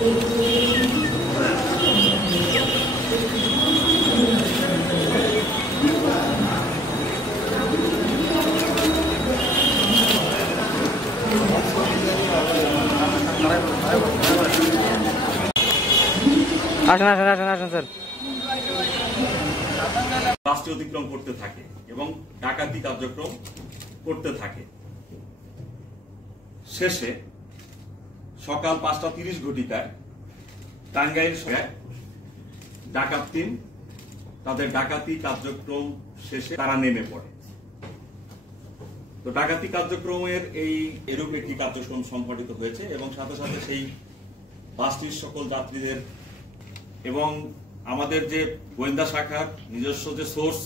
আসেন আসেন আসেন আসেন স্যার। রাষ্ট্র অতিক্রম করতে থাকে এবং ডাকাতি কার্যক্রম করতে থাকে। শেষে সকাল 5:30 ঘটিকায় টাঙ্গাইল ডাকাত টিম তাদের ডাকাতি কার্যক্রম শেষে তারা নেমে পড়ে। তো ডাকাতি কার্যক্রমের এরূপ একটি কার্যক্রম সংঘটিত হয়েছে এবং সাথে সাথে সেই বাসটির সকল যাত্রীদের এবং আমাদের যে গোয়েন্দা শাখার নিজস্ব যে সোর্স